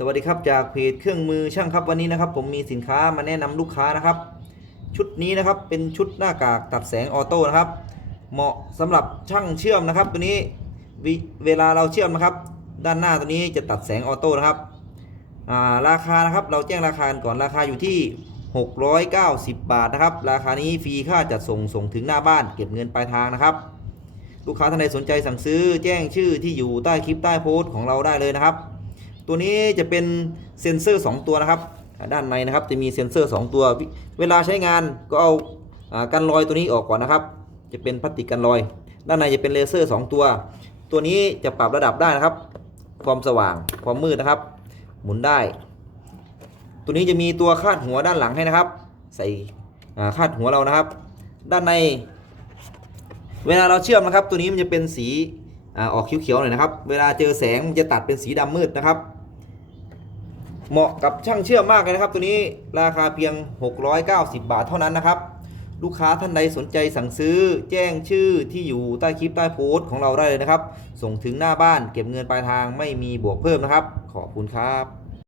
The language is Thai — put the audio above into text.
สวัสดีครับจากเพจเครื่องมือช่างครับวันนี้นะครับ ผมมีสินค้ามาแนะนำลูกค้านะครับ ชุดนี้นะครับเป็นชุดหน้ากากตัดแสงออโต้นะครับ เหมาะสำหรับช่างเชื่อมนะครับ ตัวนี้เวลาเราเชื่อมนะครับ ด้านหน้าตัวนี้จะตัดแสงออโต้นะครับาราคานะครับเราแจ้งราคาก่อนราคาอยู่ที่ 690 บาทนะครับ ราคานี้ฟรีค่าจัดส่งส่งถึงหน้าบ้านเก็บเงินปลายทางนะครับ ลูกค้าท่านใดสนใจสั่งซื้อแจ้งชื่อที่อยู่ใต้คลิปใต้โพสต์ของเราได้เลยนะครับ ตัวนี้จะเป็นเซ็นเซอร์ 2 ตัวนะครับ ด้านในนะครับจะมีเซ็นเซอร์ 2 ตัว เวลาใช้งานก็เอาอ่ากันรอยตัวนี้ออกก่อนนะครับ จะเป็นพลาสติกกันรอย ด้านในจะเป็นเลเซอร์ 2 ตัว ตัวนี้จะปรับระดับได้นะครับ ความสว่างความมืดนะครับ หมุนได้ ตัวนี้จะมีตัวคาดหัวด้านหลังให้นะครับ ใส่คาดหัวเรานะครับ ด้านใน เวลาเราเชื่อมนะครับ ตัวนี้มันจะเป็นสีอออกเขียวๆหน่อยนะครับ เวลาเจอแสงมันจะตัดเป็นสีดำมืดนะครับ เหมาะกับช่างเชื่อมมากเลยนะครับ ตัวนี้ราคาเพียง 690 บาทเท่านั้นนะครับ ลูกค้าท่านใดสนใจสั่งซื้อ แจ้งชื่อที่อยู่ใต้คลิปใต้โพสต์ของเราได้เลยนะครับ ส่งถึงหน้าบ้านเก็บเงินปลายทางไม่มีบวกเพิ่มนะครับ ขอบคุณครับ